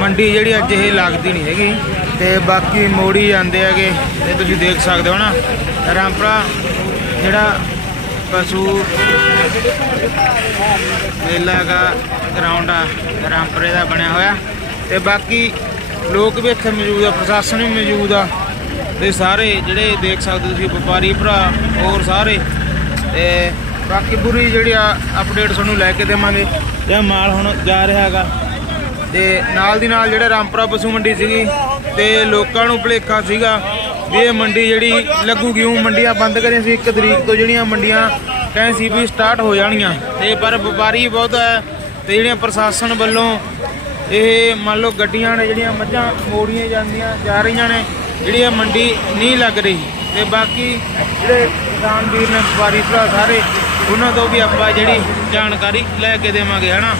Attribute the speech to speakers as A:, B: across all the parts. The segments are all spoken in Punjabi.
A: ਮੰਡੀ ਜਿਹੜੀ ਅੱਜ ਇਹ ਲੱਗਦੀ ਨਹੀਂ ਹੈਗੀ। ਤੇ ਬਾਕੀ ਮੋੜੀ ਜਾਂਦੇ ਹੈਗੇ ਤੇ ਤੁਸੀਂ ਦੇਖ ਸਕਦੇ ਹੋ ਨਾ। ਰਾਮਪਰਾ ਜਿਹੜਾ ਪਸ਼ੂ ਮੇਲਾ ਹੈਗਾ ਗਰਾਊਂਡ ਆ, ਰਾਮਪਰੇ ਦਾ ਬਣਿਆ ਹੋਇਆ। ਤੇ ਬਾਕੀ ਲੋਕ ਵੀ ਇੱਥੇ ਮੌਜੂਦ ਆ, ਪ੍ਰਸ਼ਾਸਨ ਵੀ ਮੌਜੂਦ ਆ। ਤੇ ਸਾਰੇ ਜਿਹੜੇ ਦੇਖ ਸਕਦੇ ਤੁਸੀਂ, ਵਪਾਰੀ ਭਰਾ, ਹੋਰ ਸਾਰੇ। ਤੇ ਬਾਕੀ ਪੂਰੀ ਜਿਹੜੀ ਆ ਅਪਡੇਟ ਤੁਹਾਨੂੰ ਲੈ ਕੇ ਦੇਵਾਂਗੇ। ਇਹ ਮਾਲ ਹੁਣ ਜਾ ਰਿਹਾ ਹੈਗਾ ਤੇ ਨਾਲ ਦੀ ਨਾਲ ਜਿਹੜੇ ਰਾਮਪੁਰਾ ਪਸ਼ੂ ਮੰਡੀ ਸੀਗੀ ਤੇ ਲੋਕਾਂ ਨੂੰ ਭੁਲੇਖਾ ਸੀਗਾ ਵੀ ਇਹ ਮੰਡੀ ਜਿਹੜੀ ਲੱਗੂਗੀ ਉਹ ਮੰਡੀਆਂ ਬੰਦ ਕਰੀਆਂ ਸੀ 1 ਤਰੀਕ ਤੋਂ ਜਿਹੜੀਆਂ ਮੰਡੀਆਂ ਕਹਿੰਦੇ ਸੀ ਵੀ ਸਟਾਰਟ ਹੋ ਜਾਣੀਆਂ। ਤੇ ਪਰ ਵਪਾਰੀ ਬਹੁਤ ਹੈ ਤੇ ਜਿਹੜੀਆਂ ਪ੍ਰਸ਼ਾਸਨ ਵੱਲੋਂ ਇਹ ਮੰਨ ਲਓ ਗੱਡੀਆਂ ਨੇ ਜਿਹੜੀਆਂ ਮੱਝਾਂ ਮੋੜੀਆਂ ਜਾਂਦੀਆਂ ਜਾ ਰਹੀਆਂ ਨੇ, ਜਿਹੜੀ ਇਹ ਮੰਡੀ ਨਹੀਂ ਲੱਗ ਰਹੀ। ਤੇ ਬਾਕੀ ਜਿਹੜੇ ਕਿਸਾਨ ਵੀਰ ਨੇ ਵਪਾਰੀ ਭਰਾ ਸਾਰੇ, ਉਹਨਾਂ ਤੋਂ ਵੀ ਆਪਾਂ ਜਿਹੜੀ ਜਾਣਕਾਰੀ ਲੈ ਕੇ ਦੇਵਾਂਗੇ, ਹਨਾ?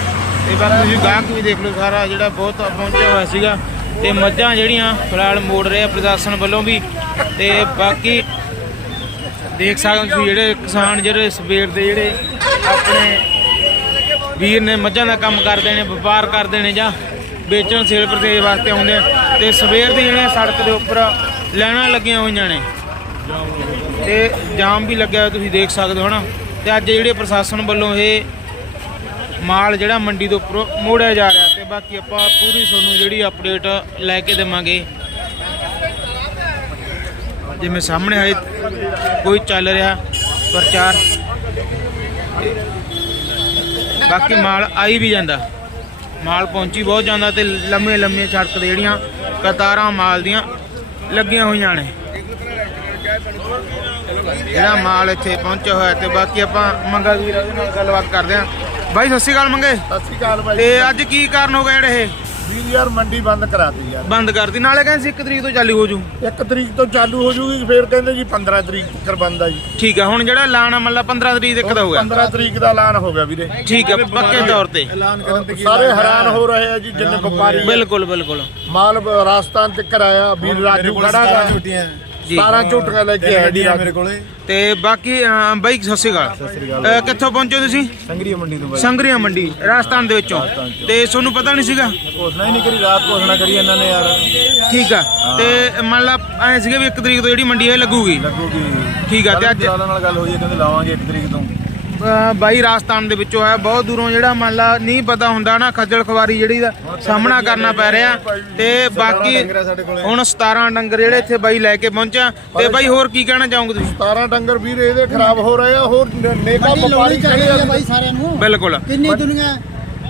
A: ਤੇ ਬਾਕੀ ਤੁਸੀਂ ਗਾਹਕ ਵੀ ਦੇਖ ਲਓ ਸਾਰਾ ਜਿਹੜਾ ਬਹੁਤ ਪਹੁੰਚਿਆ ਹੋਇਆ ਸੀਗਾ ਤੇ ਮੱਝਾਂ ਜਿਹੜੀਆਂ ਫਿਲਹਾਲ ਮੋੜ ਰਹੇ ਆ ਪ੍ਰਸ਼ਾਸਨ ਵੱਲੋਂ ਵੀ ਤੇ ਬਾਕੀ ਦੇਖ ਸਕਦੇ ਤੁਸੀਂ ਜਿਹੜੇ ਕਿਸਾਨ ਜਿਹੜੇ ਸਵੇਰ ਦੇ ਜਿਹੜੇ ਆਪਣੇ ਵੀਰ ਨੇ ਮੱਝਾਂ ਦਾ ਕੰਮ ਕਰਦੇ ਨੇ, ਵਪਾਰ ਕਰਦੇ ਨੇ ਜਾਂ ਵੇਚਣ, ਸੇਲ ਪਰਚੇਜ ਵਾਸਤੇ ਆਉਂਦੇ ਆ ਤੇ ਸਵੇਰ ਦੇ ਜਿਹੜੇ ਸੜਕ ਦੇ ਉੱਪਰ ਲਾਈਨਾਂ ਲੱਗੀਆਂ ਹੋਈਆਂ ਨੇ ਤੇ ਜਾਮ ਵੀ ਲੱਗਿਆ ਹੋਇਆ ਤੁਸੀਂ ਦੇਖ ਸਕਦੇ ਹੋ ਨਾ ਤੇ ਅੱਜ ਜਿਹੜੇ ਪ੍ਰਸ਼ਾਸਨ ਵੱਲੋਂ ਇਹ ਮਾਲ ਜਿਹੜਾ ਮੰਡੀ ਤੋਂ ਉੱਪਰੋਂ ਮੋੜਿਆ ਜਾ ਰਿਹਾ ਤੇ ਬਾਕੀ ਆਪਾਂ ਪੂਰੀ ਤੁਹਾਨੂੰ ਜਿਹੜੀ ਅਪਡੇਟ ਲੈ ਕੇ ਦੇਵਾਂਗੇ। ਜਿਵੇਂ ਸਾਹਮਣੇ ਆਏ ਕੋਈ ਚੱਲ ਰਿਹਾ ਪ੍ਰਚਾਰ। ਬਾਕੀ ਮਾਲ ਆਈ ਵੀ ਜਾਂਦਾ। ਮਾਲ ਪਹੁੰਚੀ ਬਹੁਤ ਜਾਂਦਾ ਤੇ ਲੰਮੇ ਲੰਮੇ ਸੜਕ ਤੇ ਜਿਹੜੀਆਂ ਕਤਾਰਾਂ ਮਾਲ ਦੀਆਂ ਲੱਗੀਆਂ ਹੋਈਆਂ ਨੇ। ਜਿਹੜਾ ਮਾਲ ਇੱਥੇ ਪਹੁੰਚਿਆ ਹੋਇਆ ਤੇ ਬਾਕੀ ਆਪਾਂ ਮੰਗਾ ਵੀਰ ਨਾਲ ਗੱਲਬਾਤ ਕਰਦੇ ਆਂ ਬਾਈ ਸਤਿ ਸ਼੍ਰੀ ਅਕਾਲ ਮੰਗੇ।
B: ਸਤਿ ਸ਼੍ਰੀ ਅਕਾਲ ਭਾਈ
A: ਤੇ ਅੱਜ ਕੀ ਕਾਰਨ ਹੋ ਗਿਆ ਜਿਹੜੇ ਇਹ?
B: ਵੀਰ ਯਾਰ ਮੰਡੀ ਬੰਦ ਕਰਾਤੀ ਯਾਰ।
A: ਬੰਦ ਕਰਤੀ। ਨਾਲੇ ਕਹਿੰਦੇ ਸੀ 1 ਤਰੀਕ ਤੋਂ ਚਾਲੂ ਹੋ ਜੂ।
B: ਇੱਕ ਤਰੀਕ ਤੋਂ ਚਾਲੂ ਹੋ ਜੂਗੀ ਫਿਰ ਕਹਿੰਦੇ ਜੀ 15 ਤਰੀਕ ਤੱਕ ਬੰਦ ਆ ਜੀ।
A: ਠੀਕ ਆ ਹੁਣ ਜਿਹੜਾ ਐਲਾਨ ਆ ਮਤਲਬ 15 ਤਰੀਕ ਤੱਕ ਦਾ ਹੋ ਗਿਆ।
B: 15 ਤਰੀਕ ਦਾ ਐਲਾਨ ਹੋ ਗਿਆ ਵੀਰੇ।
A: ਠੀਕ ਆ ਪੱਕੇ ਤੌਰ ਤੇ।
B: ਸਾਰੇ ਹੈਰਾਨ ਹੋ ਰਹੇ ਆ ਜੀ ਜਿੰਨੇ ਵਪਾਰੀ।
A: ਬਿਲਕੁਲ ਬਿਲਕੁਲ।
B: ਮਾਲ ਰਾਜਸਥਾਨ ਤੇ ਕਰਾਇਆ ਵੀਰ ਰਾਜੂ ਖੜਾ ਗਾ।
A: ਜੀ
B: 17 ਝੂਟੀਆਂ ਲੈ ਕੇ ਆਇਆ ਜੀ। ਮੇਰੇ ਕੋਲੇ।
A: ਤੇ ਬਾਕੀ ਅਹ, ਬਾਈ ਸਤਿ ਸ਼੍ਰੀ ਅਕਾਲ। ਅਹ, ਕਿੱਥੋਂ ਪਹੁੰਚੇ ਹੋ ਤੁਸੀਂ?
B: ਸੰਗਰੀਆ ਮੰਡੀ ਤੋਂ
A: ਸੰਗਰੀਆ ਮੰਡੀ ਰਾਜਸਥਾਨ ਦੇ ਵਿੱਚੋਂ। ਤੇ ਤੁਹਾਨੂੰ ਪਤਾ ਨਹੀਂ ਸੀਗਾ?
B: ਘੋਸ਼ਣਾ ਹੀ ਨਹੀਂ ਕਰੀ ਰਾਤ ਘੋਸ਼ਣਾ ਕਰੀ ਇਹਨਾਂ ਨੇ ਯਾਰ।
A: ਠੀਕ ਆ। ਤੇ ਮੰਨ ਲਾ ਐ ਸੀਗਾ ਵੀ 1 ਤਰੀਕ ਤੋਂ ਜਿਹੜੀ ਮੰਡੀ ਇਹ ਲੱਗੂਗੀ।
B: ਲੱਗੂਗੀ।
A: ਠੀਕ ਆ ਤੇ ਅੱਜ
B: ਨਾਲ ਗੱਲ ਹੋਈ ਹੈ ਕਹਿੰਦੇ ਲਾਵਾਂਗੇ 1 ਤਰੀਕ ਤੋਂ।
A: ਬਾਈ ਰਾਜਸਥਾਨ ਦੇ ਵਿੱਚੋਂ ਆਇਆ ਬਹੁਤ ਦੂਰੋਂ ਜਿਹੜਾ ਮੰਨ ਲਾ ਨਹੀਂ ਪਤਾ ਹੁੰਦਾ ਨਾ ਖੱਜਲ ਖਵਾਰੀ ਜਿਹੜੀ ਦਾ ਸਾਹਮਣਾ ਕਰਨਾ ਪੈ ਰਿਹਾ। ਤੇ ਬਾਕੀ ਹੁਣ 17 ਡੰਗਰ ਜਿਹੜੇ ਇੱਥੇ ਬਾਈ ਲੈ ਕੇ ਪਹੁੰਚਿਆ ਤੇ ਬਾਈ ਹੋਰ ਕੀ ਕਹਿਣਾ ਚਾਹੋਗੇ ਤੁਸੀਂ?
B: 17 ਡੰਗਰ ਵੀਰ ਇਹਦੇ ਖਰਾਬ ਹੋ ਰਹੇ ਆ ਹੋਰ ਨੇਕਾ ਵਪਾਰੀ
C: ਹੈ
B: ਆ
C: ਬਾਈ ਸਾਰਿਆਂ ਨੂੰ।
A: ਬਿਲਕੁਲ।
C: ਕਿੰਨੀ ਦੁਨੀਆ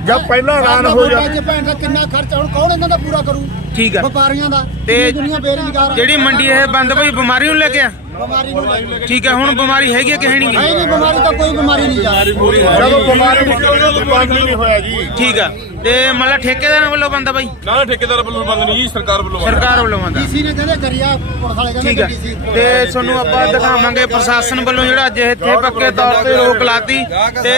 B: ਜਦ ਪਹਿਲਾਂ ਐਲਾਨ ਹੋ ਜਾ
C: ਜਾ ਭੈਣ ਦਾ ਕਿੰਨਾ ਖਰਚਾ ਹੁਣ ਕੌਣ ਇਹਨਾਂ ਦਾ ਪੂਰਾ ਕਰੂ?
A: ਠੀਕ ਆ।
C: ਵਪਾਰੀਆਂ ਦਾ।
A: ਤੇ। ਜਿਹੜੀ ਮੰਡੀ ਇਹ ਬੰਦ ਬਈ ਬਿਮਾਰੀ ਨੂੰ ਲੈ ਕੇ ਆ?
C: ਬਿਮਾਰੀ ਨੂੰ ਲੈ ਕੇ।
A: ਠੀਕ ਹੈ ਹੁਣ ਬਿਮਾਰੀ ਹੈਗੀ ਹੈ ਕਿ ਹੈ ਨਹੀਂ?
C: ਨਹੀਂ ਨਹੀਂ ਬਿਮਾਰੀ ਤਾਂ ਕੋਈ ਬਿਮਾਰੀ ਨਹੀਂ ਜਾ
B: ਜਦੋਂ ਬਿਮਾਰੀ ਨਿਕਲੀ ਉਦੋਂ ਬੰਦ ਨਹੀਂ ਹੋਇਆ ਜੀ।
A: ਠੀਕ ਆ ਤੇ ਮਤਲਬ ਠੇਕੇਦਾਰਾਂ ਵੱਲੋਂ ਬੰਦਾ ਬਾਈ?
D: ਨਾ ਠੇਕੇਦਾਰ ਵੱਲੋਂ ਬੰਦ ਨਹੀਂ ਜੀ ਸਰਕਾਰ ਵੱਲੋਂ ਬੰਦ।
A: ਸਰਕਾਰ ਵੱਲੋਂ ਬੰਦਾ
C: ਡੀਸੀ ਨੇ ਕਹਿੰਦੇ ਕਰਿਆ ਪੁਲਿਸ ਵਾਲੇ ਕਹਿੰਦੇ
A: ਠੀਕ ਆ।
C: ਡੀਸੀ
A: ਤੇ ਤੁਹਾਨੂੰ ਆਪਾਂ ਦਿਖਾਵਾਂਗੇ ਪ੍ਰਸ਼ਾਸਨ ਵੱਲੋਂ ਜਿਹੜਾ ਅੱਜ ਇੱਥੇ ਪੱਕੇ ਤੌਰ ਤੇ ਰੋਕ ਲਾਤੀ। ਤੇ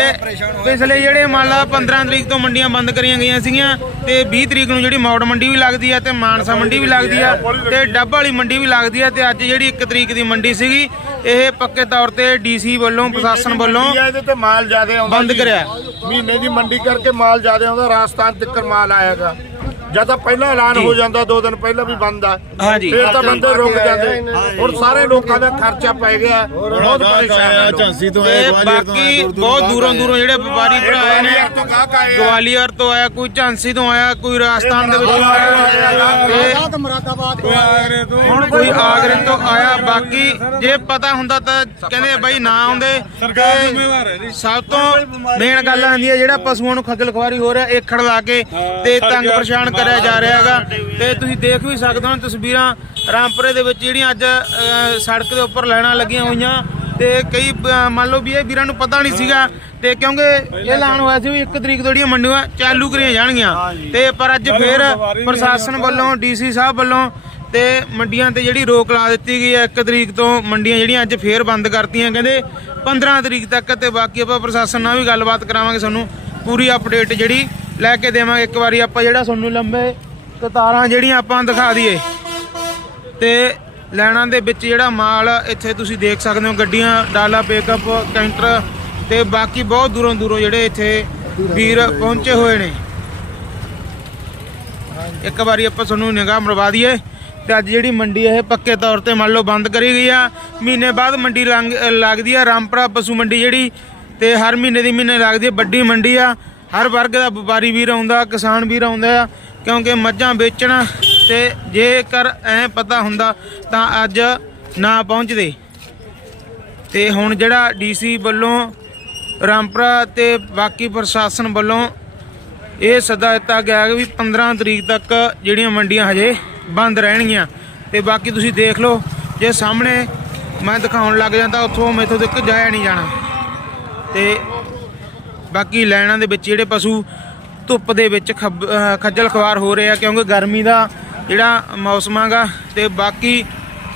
A: ਪਿਛਲੇ ਜਿਹੜੇ ਮੰਨ ਲਾ 15 ਤਰੀਕ ਤੋਂ ਮੰਡੀਆਂ ਬੰਦ ਕਰੀਆਂ ਗਈਆਂ ਸੀਗੀਆਂ ਤੇ 20 ਤਰੀਕ ਨੂੰ ਜਿਹੜੀ ਮੌੜ ਮੰਡੀ ਵੀ ਲੱਗਦੀ ਆ ਤੇ ਮਾਨਸਾ ਮੰਡੀ ਵੀ ਲੱਗਦੀ ਆ ਤੇ ਡੱਬ ਵਾਲੀ ਮੰਡੀ ਵੀ ਲੱਗਦੀ ਆ ਤੇ ਅੱਜ ਜਿਹੜੀ 1 ਤਰੀਕ ਦੀ ਮੰਡੀ ਸੀਗੀ ਇਹ ਪੱਕੇ ਤੌਰ ਤੇ ਡੀਸੀ ਵੱਲੋਂ ਪ੍ਰਸ਼ਾਸਨ ਵੱਲੋਂ
B: ਇਹਦੇ ਤੇ ਮਾਲ ਜ਼ਿਆਦਾ ਆਉਂਦਾ
A: ਬੰਦ
B: ਜੀ।
A: ਕਰਿਆ।
B: ਮਹੀਨੇ ਦੀ ਮੰਡੀ ਕਰਕੇ ਮਾਲ ਜ਼ਿਆਦਾ ਆਉਂਦਾ ਰਾਜਸਥਾਨ ਤੱਕ ਮਾਲ ਆਏਗਾ ਜਦ ਤਾਂ ਪਹਿਲਾਂ ਐਲਾਨ ਹੋ ਜਾਂਦਾ ਦੋ ਦਿਨ ਪਹਿਲਾਂ ਵੀ ਬੰਦ ਆ।
A: ਹਾਂਜੀ।
B: ਫਿਰ ਤਾਂ ਬੰਦੇ ਰੁਕ ਜਾਂਦੇ। ਹੁਣ ਸਾਰੇ ਲੋਕਾਂ ਦਾ ਖਰਚਾ ਪੈ ਗਿਆ। ਬਹੁਤ ਪਰੇਸ਼ਾਨ ਆ ਲੋਕ।
E: ਝਾਂਸੀ ਤੋਂ
A: ਤੇ
E: ਆਏ ਗਵਾਲੀਅਰ ਤੋਂ ਆਏ
A: ਬਾਕੀ ਬਹੁਤ ਦੂਰੋਂ ਦੂਰੋਂ ਜਿਹੜੇ ਵਪਾਰੀ ਭਰਾ ਆਏ ਨੇ
B: ਗਵਾਲੀਅਰ ਤੋਂ ਗਾਹਕ ਆਏ ਆ।
A: ਗਵਾਲੀਅਰ ਤੋਂ ਆਇਆ ਕੋਈ ਝਾਂਸੀ ਤੋਂ ਆਇਆ ਕੋਈ ਰਾਜਸਥਾਨ ਦੇ ਵਿੱਚੋਂ ਆਇਆ। ਤੇ
C: ਮੁਰਾਦਾਬਾਦ ਤੋਂ
A: ਹੁਣ ਕੋਈ ਆਗਰੇ ਤੋਂ ਆਇਆ ਬਾਕੀ ਜੇ ਪਤਾ ਹੁੰਦਾ ਤਾਂ ਕਹਿੰਦੇ ਬਾਈ ਨਾ ਆਉਂਦੇ। ਸਰਕਾਰ ਜ਼ਿੰਮੇਵਾਰ ਹੈ ਜੀ। ਸਭ ਤੋਂ ਮੇਨ ਗੱਲ ਆਂਦੀ ਹੈ ਜਿਹੜਾ ਪਸ਼ੂਆਂ ਨੂੰ ਖੱਜਲ ਖਵਾਰੀ ਹੋ ਰਿਹਾ ਏਖੜ ਲਾ ਕੇ ਤੇ ਤੰਗ ਪਰੇਸ਼ਾਨ ਕਰਿਆ ਜਾ ਰਿਹਾ ਹੈਗਾ। ਤੇ ਤੁਸੀਂ ਦੇਖ ਵੀ ਸਕਦੇ ਹੋ ਤਸਵੀਰਾਂ ਰਾਮਪੁਰੇ ਦੇ ਵਿੱਚ ਜਿਹੜੀਆਂ ਅੱਜ ਸੜਕ ਦੇ ਉੱਪਰ ਲਾਈਨਾਂ ਲੱਗੀਆਂ ਹੋਈਆਂ। ਤੇ ਕਈ ਮੰਨ ਲਓ ਵੀ ਇਹ ਵੀਰਾਂ ਨੂੰ ਪਤਾ ਨਹੀਂ ਸੀਗਾ। ਤੇ ਕਿਉਂਕਿ ਇਹ ਐਲਾਨ ਹੋਇਆ ਸੀ ਵੀ 1 ਤਰੀਕ ਤੋਂ ਜਿਹੜੀਆਂ ਮੰਡੀਆਂ ਚਾਲੂ ਕਰੀਆਂ ਜਾਣਗੀਆਂ। ਤੇ ਪਰ ਅੱਜ ਫੇਰ ਪ੍ਰਸ਼ਾਸਨ ਵੱਲੋਂ ਡੀਸੀ ਸਾਹਿਬ ਵੱਲੋਂ ਤੇ ਮੰਡੀਆਂ ਤੇ ਜਿਹੜੀ ਰੋਕ ਲਾ ਦਿੱਤੀ ਗਈ ਹੈ 1 ਤਰੀਕ ਤੋਂ ਮੰਡੀਆਂ ਜਿਹੜੀਆਂ ਅੱਜ ਫੇਰ ਬੰਦ ਕਰਤੀਆਂ। ਕਹਿੰਦੇ 15 ਤਰੀਕ ਤੱਕ ਤੇ ਬਾਕੀ ਆਪਾਂ ਪ੍ਰਸ਼ਾਸਨ ਨਾਲ ਵੀ ਗੱਲਬਾਤ ਕਰਾਵਾਂਗੇ। ਤੁਹਾਨੂੰ ਪੂਰੀ ਅਪਡੇਟ ਜਿਹੜੀ ਲੈ ਕੇ ਦੇਵਾਂਗੇ। ਇੱਕ ਵਾਰੀ ਆਪਾਂ ਜਿਹੜਾ ਤੁਹਾਨੂੰ ਲੰਬੇ ਕਤਾਰਾਂ ਜਿਹੜੀਆਂ ਆਪਾਂ ਦਿਖਾ ਦਈਏ। ਤੇ ਲੈਣਾ ਦੇ ਵਿੱਚ ਜਿਹੜਾ ਮਾਲ ਇੱਥੇ ਤੁਸੀਂ ਦੇਖ ਸਕਦੇ ਹੋ, ਗੱਡੀਆਂ, ਡਾਲਾ ਪਿਕਅਪ ਕੈਂਟਰ ਤੇ ਬਾਕੀ ਬਹੁਤ ਦੂਰੋਂ ਦੂਰੋਂ ਜਿਹੜੇ ਇੱਥੇ ਵੀਰ ਪਹੁੰਚੇ ਹੋਏ ਨੇ। ਇੱਕ ਵਾਰੀ ਆਪਾਂ ਤੁਹਾਨੂੰ ਨਿਗਾਹ ਮਰਵਾ ਦਈਏ ਤੇ ਅੱਜ ਜਿਹੜੀ ਮੰਡੀ ਇਹ ਪੱਕੇ ਤੌਰ ਤੇ ਮੰਨ ਲਓ ਬੰਦ ਕਰੀ ਗਈ ਆ। ਮਹੀਨੇ ਬਾਅਦ ਮੰਡੀ ਲੰਘ- ਲੱਗਦੀ ਆ। ਰਾਮਪੁਰਾ ਪਸ਼ੂ ਮੰਡੀ ਜਿਹੜੀ ਤੇ ਹਰ ਮਹੀਨੇ ਦੀ ਮਹੀਨੇ ਲੱਗਦੀ ਆ, ਵੱਡੀ ਮੰਡੀ ਆ। ਹਰ ਵਰਗ ਦਾ ਵਪਾਰੀ ਵੀਰ ਆਉਂਦਾ, ਕਿਸਾਨ ਵੀਰ ਆਉਂਦਾ ਆ, ਕਿਉਂਕਿ ਮੱਝਾਂ ਵੇਚਣ ਤੇ ਜੇਕਰ ਐ ਪਤਾ ਹੁੰਦਾ ਤਾਂ ਅੱਜ ਨਾ ਪਹੁੰਚਦੇ। ਤੇ ਹੁਣ ਜਿਹੜਾ ਡੀਸੀ ਵੱਲੋਂ ਰਾਮਪੁਰਾ ਤੇ ਬਾਕੀ ਪ੍ਰਸ਼ਾਸਨ ਵੱਲੋਂ ਇਹ ਸੱਦਾ ਦਿੱਤਾ ਗਿਆ ਕਿ ਵੀ 15 ਤਰੀਕ ਤੱਕ ਜਿਹੜੀਆਂ ਮੰਡੀਆਂ ਹਜੇ ਬੰਦ ਰਹਿਣਗੀਆਂ। ਤੇ ਬਾਕੀ ਤੁਸੀਂ ਦੇਖ ਲਓ, ਜੇ ਸਾਹਮਣੇ ਮੈਂ ਦਿਖਾਉਣ ਲੱਗ ਜਾਂਦਾ, ਉੱਥੋਂ ਮੈਥੋਂ ਤੱਕ ਜਾਇਆ ਨਹੀਂ ਜਾਣਾ। ਤੇ ਬਾਕੀ ਲੈਣਾ ਦੇ ਵਿੱਚ ਜਿਹੜੇ ਪਸ਼ੂ ਧੁੱਪ ਦੇ ਵਿੱਚ ਖੱਬ- ਖੱਜਲ ਖਵਾਰ ਹੋ ਰਹੇ ਆ, ਕਿਉਂਕਿ ਗਰਮੀ ਦਾ ਜਿਹੜਾ ਮੌਸਮ ਹੈਗਾ ਤੇ ਬਾਕੀ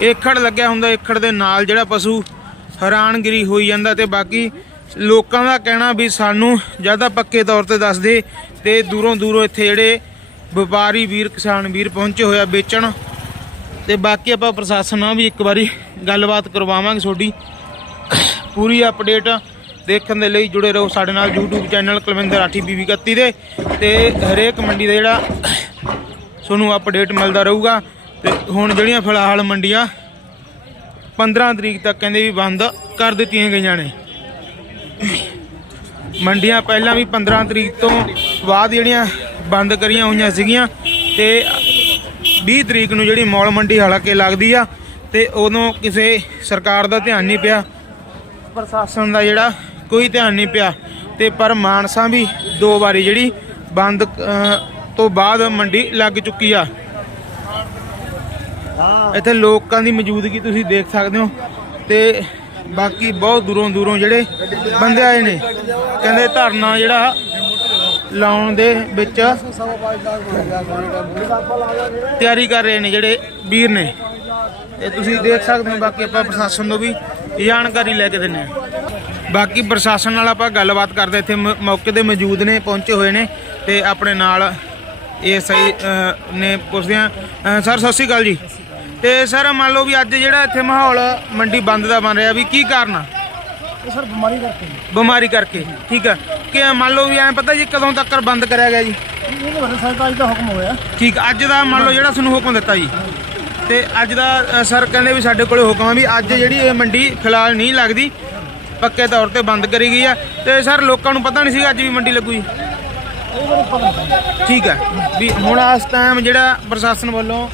A: ਏਖੜ ਲੱਗਿਆ ਹੁੰਦਾ, ਏਖੜ ਦੇ ਨਾਲ ਜਿਹੜਾ ਪਸ਼ੂ ਹੈਰਾਨਗਰੀ ਹੋਈ ਜਾਂਦਾ ਤੇ ਬਾਕੀ ਲੋਕਾਂ ਦਾ ਕਹਿਣਾ ਵੀ ਸਾਨੂੰ ਜ਼ਿਆਦਾ ਪੱਕੇ ਤੌਰ ਤੇ ਦੱਸਦੇ ਤੇ ਦੂਰੋਂ ਦੂਰੋਂ ਇੱਥੇ ਜਿਹੜੇ ਵਪਾਰੀ ਵੀਰ, ਕਿਸਾਨ ਵੀਰ ਪਹੁੰਚੇ ਹੋਇਆ ਵੇਚਣ। ਤੇ ਬਾਕੀ ਆਪਾਂ ਪ੍ਰਸ਼ਾਸਨ ਨਾਲ ਵੀ ਇੱਕ ਵਾਰੀ ਗੱਲਬਾਤ ਕਰਵਾਵਾਂਗੇ ਤੁਹਾਡੀ। ਪੂਰੀ ਅਪਡੇਟ ਦੇਖਣ ਦੇ ਲਈ ਜੁੜੇ ਰਹੋ ਸਾਡੇ ਨਾਲ YouTube ਚੈਨਲ ਕੁਲਵਿੰਦਰ ਆਠੀ ਬੀਬੀ 31 ਦੇ ਤੇ ਹਰੇਕ ਮੰਡੀ ਦਾ ਜਿਹੜਾ ਤੁਹਾਨੂੰ ਅਪਡੇਟ ਮਿਲਦਾ ਰਹੂਗਾ ਤੇ ਹੁਣ ਜਿਹੜੀਆਂ ਫਿਲਹਾਲ ਮੰਡੀਆਂ 15 ਤਰੀਕ ਤੱਕ ਕਹਿੰਦੇ ਵੀ ਬੰਦ ਕਰ ਦਿੱਤੀਆਂ ਗਈਆਂ ਨੇ। ਮੰਡੀਆਂ ਪਹਿਲਾਂ ਵੀ 15 ਤਰੀਕ ਤੋਂ ਬਾਅਦ ਜਿਹੜੀਆਂ ਬੰਦ ਕਰੀਆਂ ਹੋਈਆਂ ਸੀਗੀਆਂ ਤੇ 20 ਤਰੀਕ ਨੂੰ ਜਿਹੜੀ ਮੌਲ ਮੰਡੀ ਹਾਲਾਂਕਿ ਲੱਗਦੀ ਆ ਤੇ ਉਦੋਂ ਕਿਸੇ ਸਰਕਾਰ ਦਾ ਧਿਆਨ ਨਹੀਂ ਪਿਆ। ਪ੍ਰਸ਼ਾਸਨ ਦਾ ਜਿਹੜਾ ਕੋਈ ਧਿਆਨ ਨਹੀਂ ਪਿਆ। ਤੇ ਪਰ ਮਾਨਸਾ ਵੀ ਦੋ ਵਾਰੀ ਜਿਹੜੀ ਬੰਦ ਤੋਂ ਬਾਅਦ ਮੰਡੀ ਲੱਗ ਚੁੱਕੀ ਆ। ਇੱਥੇ ਲੋਕਾਂ ਦੀ ਮੌਜੂਦਗੀ ਤੁਸੀਂ ਦੇਖ ਸਕਦੇ ਹੋ। ਤੇ ਬਾਕੀ ਬਹੁਤ ਦੂਰੋਂ ਦੂਰੋਂ ਜਿਹੜੇ ਬੰਦੇ ਆਏ ਨੇ। ਕਹਿੰਦੇ ਧਰਨਾ ਜਿਹੜਾ ਲਾਉਣ ਦੇ ਵਿੱਚ ਤਿਆਰੀ ਕਰ ਰਹੇ ਨੇ ਜਿਹੜੇ ਵੀਰ ਨੇ। ਤੇ ਤੁਸੀਂ ਦੇਖ ਸਕਦੇ ਹੋ ਬਾਕੀ ਆਪਾਂ ਪ੍ਰਸ਼ਾਸਨ ਤੋਂ ਵੀ ਜਾਣਕਾਰੀ ਲੈ ਕੇ ਦਿੰਨੇ ਆ ਬਾਕੀ ਪ੍ਰਸ਼ਾਸਨ ਨਾਲ ਆਪਾਂ ਗੱਲਬਾਤ ਕਰਦੇ ਇੱਥੇ ਮੌਕੇ ਤੇ ਮੌਜੂਦ ਨੇ ਪਹੁੰਚੇ ਹੋਏ ਨੇ ਤੇ ਆਪਣੇ ਨਾਲ ਸਹੀ ਨੇ ਪੁੱਛਦੇ ਆ ਸਰ ਸਤਿ ਸ਼੍ਰੀ ਅਕਾਲ ਜੀ। ਤੇ ਸਰ ਮੰਨ ਲਓ ਵੀ ਅੱਜ ਜਿਹੜਾ ਇੱਥੇ ਮਾਹੌਲ ਮੰਡੀ ਬੰਦ ਦਾ ਬਣ ਰਿਹਾ ਵੀ ਕੀ ਕਾਰਨ ਆ?
C: ਇਹ ਸਰ ਬਿਮਾਰੀ ਕਰਕੇ
A: ਬਿਮਾਰੀ ਕਰਕੇ ਠੀਕ ਆ। ਕਿ ਮੰਨ ਲਓ ਵੀ ਐਂ ਪਤਾ ਜੀ ਕਦੋਂ ਤੱਕ ਬੰਦ ਕਰਿਆ ਗਿਆ ਜੀ?
C: ਦਾ ਹੁਕਮ ਹੋਇਆ।
A: ਠੀਕ ਅੱਜ ਦਾ ਮੰਨ ਲਓ ਜਿਹੜਾ ਤੁਹਾਨੂੰ ਹੁਕਮ ਦਿੱਤਾ ਜੀ। ਤੇ ਅੱਜ ਦਾ ਸਰ ਕਹਿੰਦੇ ਵੀ ਸਾਡੇ ਕੋਲੇ ਹੁਕਮ ਆ ਵੀ ਅੱਜ ਜਿਹੜੀ ਇਹ ਮੰਡੀ ਫਿਲਹਾਲ ਨਹੀਂ ਲੱਗਦੀ। ਪੱਕੇ ਤੌਰ ਤੇ ਬੰਦ ਕਰੀ ਗਈ ਆ ਤੇ ਸਰ ਲੋਕਾਂ ਨੂੰ ਪਤਾ ਨਹੀਂ ਸੀਗਾ ਅੱਜ ਵੀ ਮੰਡੀ ਲੱਗੂ ਜੀ ਠੀਕ ਹੈ। ਵੀ ਹੁਣ ਇਸ ਟਾਈਮ ਜਿਹੜਾ ਪ੍ਰਸ਼ਾਸਨ ਵੱਲੋਂ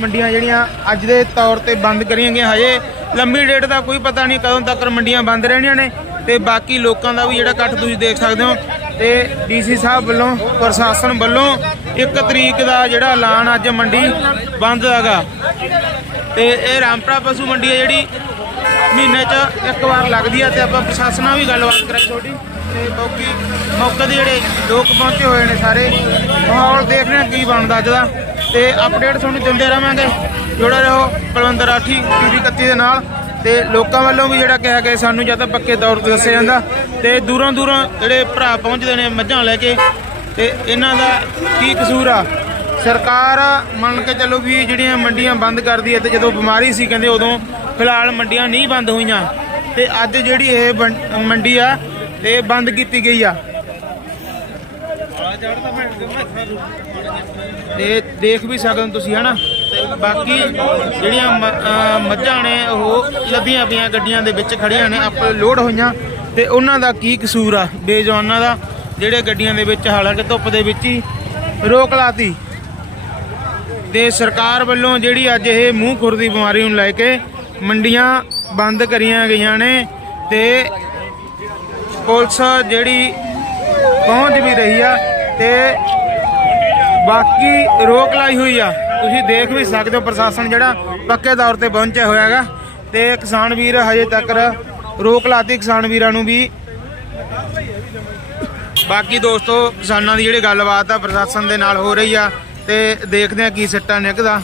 A: ਮੰਡੀਆਂ ਜਿਹੜੀਆਂ ਅੱਜ ਦੇ ਤੌਰ ਤੇ ਬੰਦ ਕਰੀਆਂ ਗਈਆਂ, ਹਜੇ ਲੰਮੀ ਡੇਟ ਦਾ ਕੋਈ ਪਤਾ ਨਹੀਂ ਕਦੋਂ ਤੱਕ ਮੰਡੀਆਂ ਬੰਦ ਰਹਿਣੀਆਂ ਨੇ ਤੇ ਬਾਕੀ ਲੋਕਾਂ ਦਾ ਵੀ ਜਿਹੜਾ ਇਕੱਠ ਤੁਸੀਂ ਦੇਖ ਸਕਦੇ ਹੋ ਤੇ ਡੀਸੀ ਸਾਹਿਬ ਵੱਲੋਂ, ਪ੍ਰਸ਼ਾਸਨ ਵੱਲੋਂ 1 ਤਰੀਕ ਦਾ ਜਿਹੜਾ ਐਲਾਨ ਅੱਜ ਮੰਡੀ ਬੰਦ ਹੈਗਾ। ਤੇ ਇਹ ਰਾਮਪੁਰਾ ਪਸ਼ੂ ਮੰਡੀ ਹੈ ਜਿਹੜੀ ਮਹੀਨੇ 'ਚ ਇੱਕ ਵਾਰ ਲੱਗਦੀ ਆ ਤੇ ਆਪਾਂ ਪ੍ਰਸ਼ਾਸਨ ਨਾਲ ਵੀ ਗੱਲਬਾਤ ਕਰਾਂਗੇ ਤੁਹਾਡੀ ਤੇ ਬਾਕੀ ਮੌਕੇ ਦੇ ਜਿਹੜੇ ਲੋਕ ਪਹੁੰਚੇ ਹੋਏ ਨੇ ਸਾਰੇ, ਮਾਹੌਲ ਦੇਖ ਰਹੇ ਹਾਂ ਕੀ ਬਣਦਾ ਅੱਜ ਦਾ। ਤੇ ਅਪਡੇਟ ਤੁਹਾਨੂੰ ਦਿੰਦੇ ਰਹਾਂਗੇ। ਜੁੜੇ ਰਹੋ ਕੁਲਵੰਦਰ ਆਠੀ ਟੀਵੀ 31 ਦੇ ਨਾਲ। ਤੇ ਲੋਕਾਂ ਵੱਲੋਂ ਵੀ ਜਿਹੜਾ ਕਿਹਾ ਗਿਆ, ਸਾਨੂੰ ਜਾਂ ਤਾਂ ਪੱਕੇ ਤੌਰ ਤੇ ਦੱਸਿਆ ਜਾਂਦਾ। ਤੇ ਦੂਰੋਂ ਦੂਰੋਂ ਜਿਹੜੇ ਭਰਾ ਪਹੁੰਚਦੇ ਨੇ ਮੱਝਾਂ ਲੈ ਕੇ, ਤੇ ਇਹਨਾਂ ਦਾ ਕੀ ਕਸੂਰ ਆ? ਸਰਕਾਰ ਮੰਨ ਕੇ ਚੱਲੋ ਵੀ ਜਿਹੜੀਆਂ ਮੰਡੀਆਂ ਬੰਦ ਕਰਦੀ ਹੈ ਤੇ ਜਦੋਂ ਬਿਮਾਰੀ ਸੀ ਕਹਿੰਦੇ ਉਦੋਂ ਫਿਲਹਾਲ ਮੰਡੀਆਂ ਨਹੀਂ ਬੰਦ ਹੋਈਆਂ। ਤੇ ਅੱਜ ਜਿਹੜੀ ਇਹ ਬੰ- ਮੰਡੀ ਆ ਤੇ ਬੰਦ ਕੀਤੀ ਗਈ ਆ। ਤੇ ਦੇਖ ਵੀ ਸਕਦੇ ਹੋ ਤੁਸੀਂ, ਹਨਾ? ਤੇ ਬਾਕੀ ਜਿਹੜੀਆਂ ਮ- ਮੱਝਾਂ ਨੇ, ਉਹ ਲੱਦੀਆਂ ਪਈਆਂ ਗੱਡੀਆਂ ਦੇ ਵਿੱਚ ਖੜੀਆਂ ਨੇ, ਆਪ ਲੋਡ ਹੋਈਆਂ। ਤੇ ਉਹਨਾਂ ਦਾ ਕੀ ਕਸੂਰ ਆ? ਬੇਜਵਾਨਾਂ ਦਾ, ਜਿਹੜੇ ਗੱਡੀਆਂ ਦੇ ਵਿੱਚ ਹਾਲਾਂਕਿ ਧੁੱਪ ਦੇ ਵਿੱਚ ਹੀ ਰੋਕ ਲਾਤੀ। ਤੇ ਸਰਕਾਰ ਵੱਲੋਂ ਜਿਹੜੀ ਅੱਜ ਇਹ ਮੂੰਹ ਖੁਰ ਦੀ ਬਿਮਾਰੀ ਨੂੰ ਲੈ ਕੇ ਮੰਡੀਆਂ ਬੰਦ ਕਰੀਆਂ ਗਈਆਂ ਨੇ ਤੇ ਪੁਲਿਸ ਜਿਹੜੀ ਪਹੁੰਚ ਵੀ ਰਹੀ ਆ ਤੇ ਬਾਕੀ ਰੋਕ ਲਾਈ ਹੋਈ ਆ। ਤੁਸੀਂ ਦੇਖ ਵੀ ਸਕਦੇ ਹੋ ਪ੍ਰਸ਼ਾਸਨ ਜਿਹੜਾ ਪੱਕੇ ਤੌਰ ਤੇ ਪਹੁੰਚਿਆ ਹੋਇਆ ਹੈਗਾ ਤੇ ਕਿਸਾਨ ਵੀਰ ਹਜੇ ਤੱਕ ਰੋਕ ਲਾਤੀ ਕਿਸਾਨ ਵੀਰਾਂ ਨੂੰ ਵੀ। ਬਾਕੀ ਦੋਸਤੋ ਕਿਸਾਨਾਂ ਦੀ ਜਿਹੜੀ ਗੱਲਬਾਤ ਆ ਪ੍ਰਸ਼ਾਸਨ ਦੇ ਨਾਲ ਹੋ ਰਹੀ ਆ। ਤੇ ਦੇਖਦੇ ਆ ਕੀ ਸਿੱਟਾ ਨਿਕਦਾ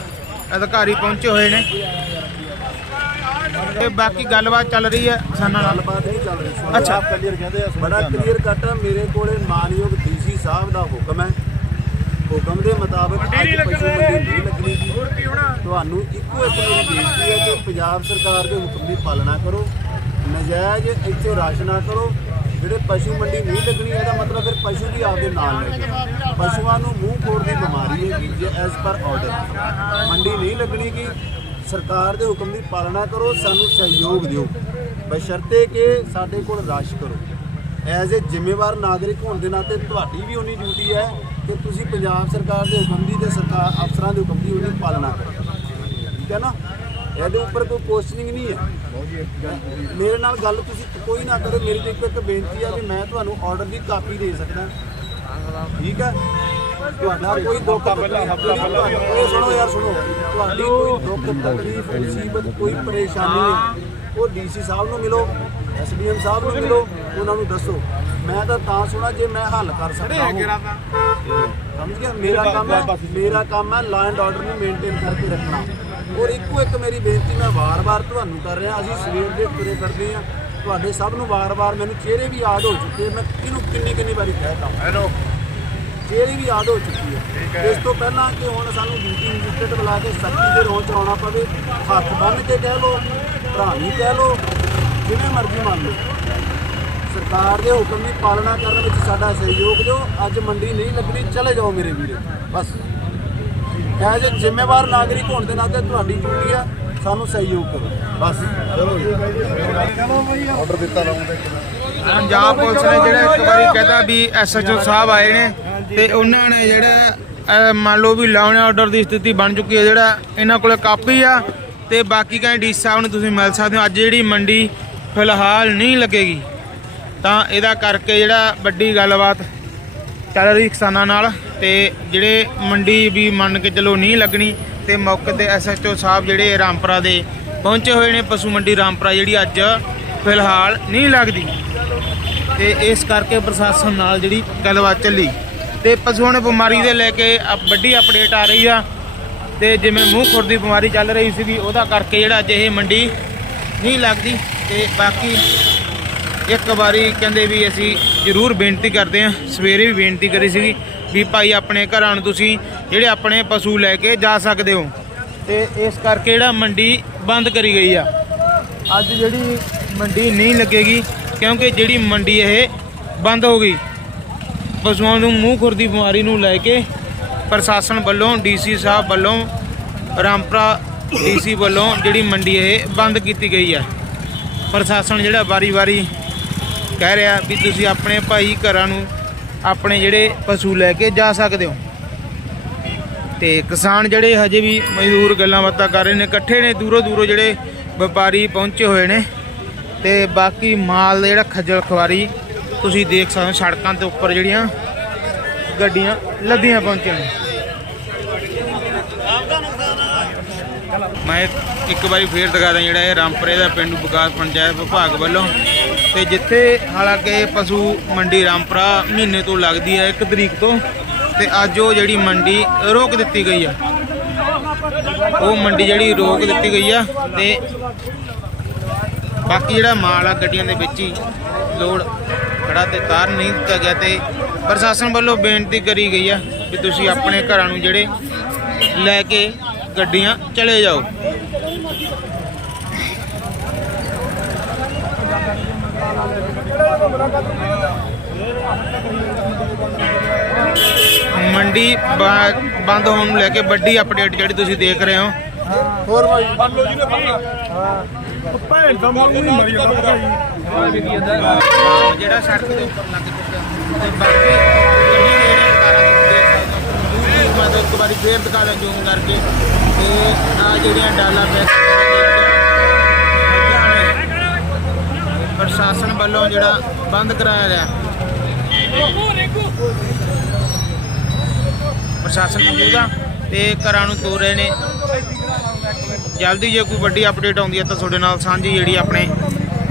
A: ਅਧਿਕਾਰੀ ਪਹੁੰਚੇ ਹੋਏ ਨੇ। ਤੇ ਬਾਕੀ ਗੱਲਬਾਤ ਚੱਲ ਰਹੀ ਹੈ ਕਿਸਾਨਾਂ ਨਾਲ।
E: ਗੱਲਬਾਤ ਨਹੀਂ ਚੱਲ ਰਹੀ। ਸੀ
A: ਅੱਛਾ।
E: ਕਲੀਅਰ ਕਹਿੰਦੇ ਆ ਬੜਾ ਕਲੀਅਰ ਕੱਟ ਆ। ਮੇਰੇ ਕੋਲੇ ਮਾਨਯੋਗ ਡੀਸੀ ਸਾਹਿਬ ਦਾ ਹੁਕਮ ਹੈ। ਹੁਕਮ ਦੇ ਮੁਤਾਬਕ ਅੱਜ ਪਸ਼ੂ ਮੰਡੀ ਨਹੀਂ ਲੱਗਣੀ ਜੀ। ਤੁਹਾਨੂੰ ਇੱਕੋ ਇੱਕ ਮੇਰੀ ਬੇਨਤੀ ਹੈ ਕਿ ਪੰਜਾਬ ਸਰਕਾਰ ਦੇ ਹੁਕਮ ਦੀ ਪਾਲਣਾ ਕਰੋ। ਨਜਾਇਜ਼ ਇੱਥੇ ਰਸ਼ ਨਾ ਕਰੋ। ਜਿਹੜੇ ਪਸ਼ੂ ਮੰਡੀ ਨਹੀਂ ਲੱਗਣੀ, ਇਹਦਾ ਮਤਲਬ ਫਿਰ ਪਸ਼ੂ ਵੀ ਆਪਦੇ ਨਾਲ ਲੈ ਜਾਓ ਪਸ਼ੂਆਂ ਨੂੰ ਮੂੰਹ ਖੋਰ ਦੀ ਬਿਮਾਰੀ ਹੈ ਜੇ ਐਸ ਪਰ ਆਰਡਰ ਮੰਡੀ ਨਹੀਂ ਲੱਗਣੀ ਕਿ ਸਰਕਾਰ ਦੇ ਹੁਕਮ ਦੀ ਪਾਲਣਾ ਕਰੋ, ਸਾਨੂੰ ਸਹਿਯੋਗ ਦਿਓ। ਬਸ਼ਰਤੇ ਕਿ ਸਾਡੇ ਕੋਲ ਰਸ਼ ਕਰੋ। ਐਜ਼ ਅ ਜ਼ਿੰਮੇਵਾਰ ਨਾਗਰਿਕ ਹੋਣ ਦੇ ਨਾਤੇ ਤੁਹਾਡੀ ਵੀ ਉਨੀ ਡਿਊਟੀ ਹੈ ਕਿ ਤੁਸੀਂ ਪੰਜਾਬ ਸਰਕਾਰ ਦੇ ਹੁਕਮ ਦੀ ਤੇ ਸਰਕਾਰ ਅਫਸਰਾਂ ਦੇ ਹੁਕਮ ਦੀ ਉਨੀ ਪਾਲਣਾ ਕਰੋ। ਠੀਕ ਹੈ ਨਾ? ਇਹਦੇ ਉੱਪਰ ਕੋਈ ਪੋਸਟਿੰਗ ਨਹੀਂ ਹੈ। ਮੇਰੇ ਨਾਲ ਗੱਲ ਤੁਸੀਂ ਕੋਈ ਨਾ ਕਰੋ ਮੇਰੀ ਤੇ ਇੱਕੋ ਇੱਕ ਬੇਨਤੀ ਹੈ ਵੀ ਮੈਂ ਤੁਹਾਨੂੰ ਆਰਡਰ ਦੀ ਕਾਪੀ ਦੇ ਸਕਦਾ। ਠੀਕ ਹੈ? ਤੁਹਾਡਾ ਕੋਈ ਦੁੱਖ ਤਕਲੀਫ ਇਹ ਸੁਣੋ ਯਾਰ ਸੁਣੋ। ਤੁਹਾਡੀ ਕੋਈ ਦੁੱਖ ਤਕਲੀਫ ਮੁਸੀਬਤ ਕੋਈ ਪਰੇਸ਼ਾਨੀ ਹੈ। ਉਹ ਡੀਸੀ ਸਾਹਿਬ ਨੂੰ ਮਿਲੋ ਐਸਡੀਐਮ ਸਾਹਿਬ ਨੂੰ ਮਿਲੋ ਉਹਨਾਂ ਨੂੰ ਦੱਸੋ। ਮੈਂ ਤਾਂ ਤਾਂ ਸੁਣਾ ਜੇ ਮੈਂ ਹੱਲ ਕਰ ਸਕਦਾ ਹਾਂ ਸਮਝ ਗਿਆ? ਮੇਰਾ ਕੰਮ ਹੈ ਮੇਰਾ ਕੰਮ ਹੈ ਲਾ ਐਂਡ ਆਰਡਰ ਨੂੰ ਮੇਨਟੇਨ ਕਰਕੇ ਰੱਖਣਾ। ਔਰ ਇੱਕੋ ਇੱਕ ਮੇਰੀ ਬੇਨਤੀ ਮੈਂ ਵਾਰ-ਵਾਰ ਤੁਹਾਨੂੰ ਕਰ ਰਿਹਾ ਅਸੀਂ ਸਵੇਰ ਦੇ ਤੁਰੇ ਕਰਦੇ ਆ ਤੁਹਾਡੇ ਸਭ ਨੂੰ ਵਾਰ-ਵਾਰ ਮੈਨੂੰ ਚਿਹਰੇ ਵੀ ਯਾਦ ਹੋ ਚੁੱਕੇ ਮੈਂ ਕਿਹਨੂੰ ਕਿੰਨੀ ਕਿੰਨੀ ਵਾਰੀ ਕਹਿਤਾ ਹੈਲੋ ਚਿਹਰੇ ਵੀ ਯਾਦ ਹੋ ਚੁੱਕੀ ਹੈ। ਇਸ ਤੋਂ ਪਹਿਲਾਂ ਕਿ ਹੁਣ ਸਾਨੂੰ ਡਿਊਟੀ ਮੈਜਿਸਟਰੇਟ ਬੁਲਾ ਕੇ ਸਖਤੀ ਦੇ ਰੋਹ ਚਲਾਉਣਾ ਪਵੇ ਹੱਥ ਬੰਨ੍ਹ ਕੇ ਕਹਿ ਲੋ ਭਰਾਵੀ ਕਹਿ ਲੋ ਜਿਵੇਂ ਮਰਜ਼ੀ ਮੰਨ ਲਓ। ਸਰਕਾਰ ਦੇ ਹੁਕਮ ਦੀ ਪਾਲਣਾ ਕਰਨ ਵਿੱਚ ਸਾਡਾ ਸਹਿਯੋਗ ਦਿਓ। ਅੱਜ ਮੰਡੀ ਨਹੀਂ ਲੱਗਣੀ ਚਲੇ ਜਾਓ ਮੇਰੇ ਵੀਰੇ। ਬਸ। ਐਜ਼ ਅ ਜ਼ਿੰਮੇਵਾਰ ਨਾਗਰਿਕ ਹੋਣ ਦੇ ਨਾਤੇ ਤੁਹਾਡੀ ਡਿਊਟੀ ਆ। ਸਾਨੂੰ ਸਹਿਯੋਗ ਕਰੋ। ਬਸ ਚਲੋ ਜੀ। ਆਰਡਰ ਦਿੱਤਾ ਲਾਉਂਦੇ
A: ਪੰਜਾਬ ਪੁਲਿਸ ਨੇ ਜਿਹੜਾ ਇੱਕ ਵਾਰੀ ਕਹਿੰਦਾ ਵੀ ਐਸਐਚਓ ਸਾਹਿਬ ਆਏ ਨੇ ਤੇ ਉਹਨਾਂ ਨੇ ਜਿਹੜਾ ਮੰਨ ਲਓ ਵੀ ਲਾਉਣ ਆਰਡਰ ਦੀ ਸਥਿਤੀ ਬਣ ਚੁੱਕੀ ਹੈ ਜਿਹੜਾ ਇਹਨਾਂ ਕੋਲੇ ਕਾਪੀ ਆ ਤੇ ਬਾਕੀ ਕਹਿੰਦੇ ਡੀ ਸਾਹਿਬ ਨੂੰ ਤੁਸੀਂ ਮਿਲ ਸਕਦੇ ਹੋ। ਅੱਜ ਜਿਹੜੀ ਮੰਡੀ ਫਿਲਹਾਲ ਨਹੀਂ ਲੱਗੇਗੀ ਤਾਂ ਇਹਦਾ ਕਰਕੇ ਜਿਹੜਾ ਵੱਡੀ ਗੱਲਬਾਤ ਚੱਲ ਰਹੀ ਕਿਸਾਨਾਂ ਨਾਲ ਤੇ ਜਿਹੜੇ ਮੰਡੀ ਵੀ ਮੰਨ ਕੇ ਚਲੋ ਨਹੀਂ ਲੱਗਣੀ ਤੇ ਮੌਕੇ ਤੇ ਐਸਐਚਓ ਸਾਹਿਬ ਜਿਹੜੇ ਰਾਮਪੁਰਾ ਦੇ ਪਹੁੰਚੇ ਹੋਏ ਨੇ ਪਸ਼ੂ ਮੰਡੀ ਰਾਮਪੁਰਾ, ਜਿਹੜੀ ਅੱਜ ਫਿਲਹਾਲ ਨਹੀਂ ਲੱਗਦੀ। ਤੇ ਇਸ ਕਰਕੇ ਪ੍ਰਸ਼ਾਸਨ ਨਾਲ ਜਿਹੜੀ ਗੱਲਬਾਤ ਚੱਲੀ। ਤੇ ਪਸ਼ੂਆਂ ਨੇ ਬਿਮਾਰੀ ਦੇ ਲੈ ਕੇ ਅ- ਵੱਡੀ ਅਪਡੇਟ ਆ ਰਹੀ ਆ। ਤੇ ਜਿਵੇਂ ਮੂੰਹ ਖੁਰ ਦੀ ਬਿਮਾਰੀ ਚੱਲ ਰਹੀ ਸੀਗੀ ਉਹਦਾ ਕਰਕੇ ਜਿਹੜਾ ਅੱਜ ਇਹ ਮੰਡੀ ਨਹੀਂ ਲੱਗਦੀ। ਤੇ ਬਾਕੀ ਇੱਕ ਵਾਰੀ ਕਹਿੰਦੇ ਵੀ ਅਸੀਂ ਜ਼ਰੂਰ ਬੇਨਤੀ ਕਰਦੇ ਹਾਂ, ਸਵੇਰੇ ਵੀ ਬੇਨਤੀ ਕਰੀ ਸੀਗੀ ਵੀ ਭਾਈ ਆਪਣੇ ਘਰਾਂ ਨੂੰ ਤੁਸੀਂ ਜਿਹੜੇ ਆਪਣੇ ਪਸ਼ੂ ਲੈ ਕੇ ਜਾ ਸਕਦੇ ਹੋ। ਤੇ ਇਸ ਕਰਕੇ ਜਿਹੜਾ ਮੰਡੀ ਬੰਦ ਕਰੀ ਗਈ ਆ। ਅੱਜ ਜਿਹੜੀ ਮੰਡੀ ਨਹੀਂ ਲੱਗੇਗੀ, ਕਿਉਂਕਿ ਜਿਹੜੀ ਮੰਡੀ ਇਹ ਬੰਦ ਹੋ ਗਈ। ਪਸ਼ੂਆਂ ਨੂੰ ਮੂੰਹ ਖੁਰ ਦੀ ਬਿਮਾਰੀ ਨੂੰ ਲੈ ਕੇ ਪ੍ਰਸ਼ਾਸਨ ਵੱਲੋਂ ਡੀਸੀ ਸਾਹਿਬ ਵੱਲੋਂ, ਰਾਮਪੁਰਾ ਡੀਸੀ ਵੱਲੋਂ ਜਿਹੜੀ ਮੰਡੀ ਇਹ ਬੰਦ ਕੀਤੀ ਗਈ ਆ। ਪ੍ਰਸ਼ਾਸਨ ਜਿਹੜਾ ਵਾਰੀ-ਵਾਰੀ ਕਹਿ ਰਿਹਾ ਵੀ ਤੁਸੀਂ ਆਪਣੇ ਭਾਈ ਘਰਾਂ ਨੂੰ ਆਪਣੇ ਜਿਹੜੇ ਪਸ਼ੂ ਲੈ ਕੇ ਜਾ ਸਕਦੇ ਹੋ। ਤੇ ਕਿਸਾਨ ਜਿਹੜੇ ਹਜੇ ਵੀ ਮਜ਼ਦੂਰ ਗੱਲਾਂ ਬਾਤਾਂ ਕਰ ਰਹੇ ਨੇ, ਇਕੱਠੇ ਨੇ, ਦੂਰੋਂ ਦੂਰੋਂ ਜਿਹੜੇ ਵਪਾਰੀ ਪਹੁੰਚੇ ਹੋਏ ਨੇ। ਤੇ ਬਾਕੀ ਮਾਲ ਦਾ ਜਿਹੜਾ ਖੱਜਲ ਖਵਾਰੀ ਤੁਸੀਂ ਦੇਖ ਸਕਦੇ ਹੋ, ਸੜਕਾਂ ਦੇ ਉੱਪਰ ਜਿਹੜੀਆਂ ਗੱਡੀਆਂ ਲੱਦੀਆਂ ਪਹੁੰਚੀਆਂ ਨੇ। ਮੈਂ ਇੱਕ ਵਾਰੀ ਫੇਰ ਦਿਖਾ ਦਾਂ ਜਿਹੜਾ ਇਹ ਰਾਮਪੁਰੇ ਦਾ ਪਿੰਡ ਵਿਕਾਸ ਪੰਚਾਇਤ ਵਿਭਾਗ ਵੱਲੋਂ। ਤੇ ਜਿੱਥੇ ਹਾਲਾਂਕਿ ਪਸ਼ੂ ਮੰਡੀ ਰਾਮਪੁਰਾ ਮਹੀਨੇ ਤੋਂ ਲੱਗਦੀ ਹੈ 1 ਤਰੀਕ ਤੋਂ। ਤੇ ਅੱਜ ਉਹ ਜਿਹੜੀ ਮੰਡੀ ਰੋਕ ਦਿੱਤੀ ਗਈ ਆ। ਉਹ ਮੰਡੀ ਜਿਹੜੀ ਰੋਕ ਦਿੱਤੀ ਗਈ ਆ ਤੇ ਬਾਕੀ ਜਿਹੜਾ ਮਾਲ ਆ ਗੱਡੀਆਂ ਦੇ ਵਿੱਚ ਹੀ ਲੋਡ ਖੜਾ ਤੇ ਤਾਰ ਨਹੀਂ ਦਿੱਤਾ ਗਿਆ ਤੇ ਪ੍ਰਸ਼ਾਸਨ ਵੱਲੋਂ ਬੇਨਤੀ ਕਰੀ ਗਈ ਆ ਵੀ ਤੁਸੀਂ ਆਪਣੇ ਘਰਾਂ ਨੂੰ ਜਿਹੜੇ ਲੈ ਕੇ ਗੱਡੀਆਂ ਚਲੇ ਜਾਓ। ਮੰਡੀ ਬੰਦ ਹੋਣ ਨੂੰ ਲੈ ਕੇ ਵੱਡੀ ਅਪਡੇਟ ਜਿਹੜੀ ਤੁਸੀਂ ਦੇਖ ਰਹੇ ਹੋ।
B: ਹੋਰ ਭਾਈ
D: ਮੰਨ ਲਓ ਜਿਹਨੇ ਬੰਨਣਾ ਭੈਣ ਦਾ ਮੂੰਹ ਨਹੀਂ ਮਰੀ ਜਾਂਦਾ ਪਤਾ ਜੀ
A: ਜਿਹੜਾ ਸੜਕ ਦੇ ਉੱਪਰ ਲੱਗ ਚੁੱਕਾ ਤੇ ਬਾਕੀ ਗੱਡੀਆਂ ਦੇ ਜਿਹੜੀਆਂ ਕਾਰਾਂ ਤੁਸੀਂ ਦੇਖ ਸਕਦੇ ਹੋ ਮੈਂ ਤਾਂ ਇੱਕ ਵਾਰੀ ਫੇਰ ਦਿਖਾ ਦਾਂ ਜ਼ੂਮ ਕਰਕੇ ਤੇ ਆ ਜਿਹੜੀਆਂ ਡਾਲਾ ਬੈਕ ਪ੍ਰਸ਼ਾਸਨ ਵੱਲੋਂ ਜਿਹੜਾ ਬੰਦ ਕਰਾਇਆ ਗਿਆ। ਪ੍ਰਸ਼ਾਸਨ ਮੌਜੂਦ ਆ ਤੇ ਘਰਾਂ ਨੂੰ ਤੋਰ ਰਹੇ ਨੇ। ਜਲਦੀ ਜੇ ਕੋਈ ਵੱਡੀ ਅਪਡੇਟ ਆਉਂਦੀ ਹੈ ਤਾਂ ਤੁਹਾਡੇ ਨਾਲ ਸਾਂਝੀ ਜਿਹੜੀ ਆਪਣੇ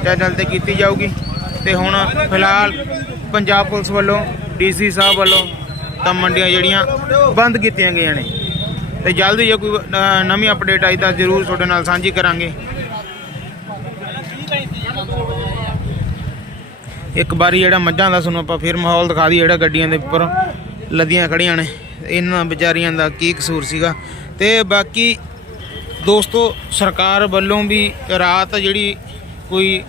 A: ਚੈਨਲ ਤੇ ਕੀਤੀ ਜਾਊਗੀ। ਤੇ ਹੁਣ ਫਿਲਹਾਲ ਪੰਜਾਬ ਪੁਲਿਸ ਵੱਲੋਂ, ਡੀਸੀ ਸਾਹਿਬ ਵੱਲੋਂ ਤਾਂ ਮੰਡੀਆਂ ਜਿਹੜੀਆਂ ਬੰਦ ਕੀਤੀਆਂ ਗਈਆਂ ਨੇ। ਤੇ ਜਲਦੀ ਜੇ ਕੋਈ ਨਵੀਂ ਅਪਡੇਟ ਆਈ ਤਾਂ ਜ਼ਰੂਰ ਤੁਹਾਡੇ ਨਾਲ ਸਾਂਝੀ ਕਰਾਂਗੇ। ਇੱਕ ਵਾਰੀ ਜਿਹੜਾ ਮੱਝਾਂ ਦਾ ਤੁਹਾਨੂੰ ਆਪਾਂ ਫਿਰ ਮਾਹੌਲ ਦਿਖਾ ਦਈਏ, ਜਿਹੜਾ ਗੱਡੀਆਂ ਦੇ ਉੱਪਰ ਲੱਦੀਆਂ ਖੜੀਆਂ ਨੇ। ਇਹਨਾਂ ਵਿਚਾਰੀਆਂ ਦਾ ਕੀ ਕਸੂਰ ਸੀਗਾ। ਤੇ ਬਾਕੀ ਦੋਸਤੋ, ਸਰਕਾਰ ਵੱਲੋਂ ਵੀ ਰਾਤ ਜਿਹੜੀ ਕੋਈ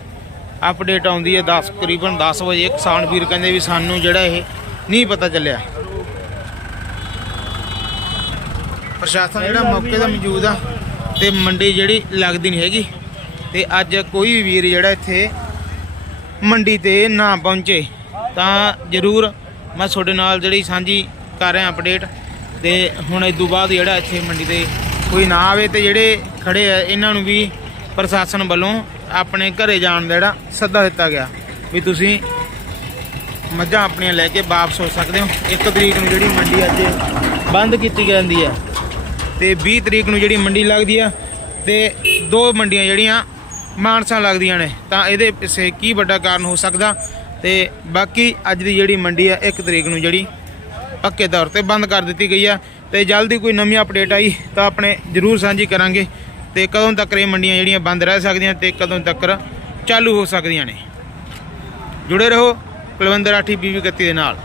A: ਅਪਡੇਟ ਆਉਂਦੀ ਹੈ 10 ਕਰੀਬਨ 10 ਵਜੇ, ਕਿਸਾਨ ਵੀਰ ਕਹਿੰਦੇ ਵੀ ਸਾਨੂੰ ਜਿਹੜਾ ਇਹ ਨਹੀਂ ਪਤਾ ਚੱਲਿਆ। ਪ੍ਰਸ਼ਾਸਨ ਜਿਹੜਾ ਮੌਕੇ ਦਾ ਮੌਜੂਦ ਆ ਤੇ ਮੰਡੀ ਜਿਹੜੀ ਲੱਗਦੀ ਨਹੀਂ ਹੈਗੀ। ਤੇ ਅੱਜ ਕੋਈ ਵੀ ਵੀਰ ਜਿਹੜਾ ਇੱਥੇ ਮੰਡੀ ਤੇ ਨਾ ਪਹੁੰਚੇ, ਤਾਂ ਜ਼ਰੂਰ ਮੈਂ ਤੁਹਾਡੇ ਨਾਲ ਜਿਹੜੀ ਸਾਂਝੀ ਕਰ ਰਿਹਾ ਅਪਡੇਟ ਤੇ ਹੁਣ ਇਸ ਤੋਂ ਬਾਅਦ ਜਿਹੜਾ ਇੱਥੇ ਮੰਡੀ ਤੇ ਕੋਈ ਨਾ ਆਵੇ ਤੇ ਜਿਹੜੇ ਖੜੇ ਆ, ਇਹਨਾਂ ਨੂੰ ਵੀ ਪ੍ਰਸ਼ਾਸਨ ਵੱਲੋਂ ਆਪਣੇ ਘਰੇ ਜਾਣ ਦਾ ਜਿਹੜਾ ਸੱਦਾ ਦਿੱਤਾ ਗਿਆ ਵੀ ਤੁਸੀਂ ਮੱਝਾਂ ਆਪਣੀਆਂ ਲੈ ਕੇ ਵਾਪਸ ਹੋ ਸਕਦੇ ਹੋ। 1 ਤਰੀਕ ਨੂੰ ਜਿਹੜੀ ਮੰਡੀ ਅੱਜ ਬੰਦ ਕੀਤੀ ਜਾਂਦੀ ਹੈ ਤੇ 20 ਤਰੀਕ ਨੂੰ ਜਿਹੜੀ ਮੰਡੀ ਲੱਗਦੀ ਆ ਤੇ ਦੋ ਮੰਡੀਆਂ ਜਿਹੜੀਆਂ ਮਾਨਸਾ ਲੱਗਦੀਆਂ ਨੇ, ਤਾਂ ਇਹਦੇ ਪਿੱਛੇ ਕੀ ਵੱਡਾ ਕਾਰਨ ਹੋ ਸਕਦਾ ਤੇ ਬਾਕੀ ਅੱਜ ਦੀ ਜਿਹੜੀ ਮੰਡੀ ਆ 1 ਤਰੀਕ ਨੂੰ ਜਿਹੜੀ ਪੱਕੇ ਤੌਰ ਤੇ ਬੰਦ ਕਰ ਦਿੱਤੀ ਗਈ ਆ ਤੇ ਜਲਦੀ ਕੋਈ ਨਵੀਂ ਅਪਡੇਟ ਆਈ ਤਾਂ ਆਪਣੇ ਜਰੂਰ ਸਾਂਝੀ ਕਰਾਂਗੇ ਤੇ ਕਦੋਂ ਤੱਕ ਇਹ ਮੰਡੀਆਂ ਜਿਹੜੀਆਂ ਬੰਦ ਰਹਿ ਸਕਦੀਆਂ ਤੇ ਕਦੋਂ ਤੱਕ ਚਾਲੂ ਹੋ ਸਕਦੀਆਂ ਨੇ। ਜੁੜੇ ਰਹੋ ਕੁਲਵੰਦਰ ਆਠੀ ਬੀਵੀ ਗੱਤੀ ਦੇ ਨਾਲ।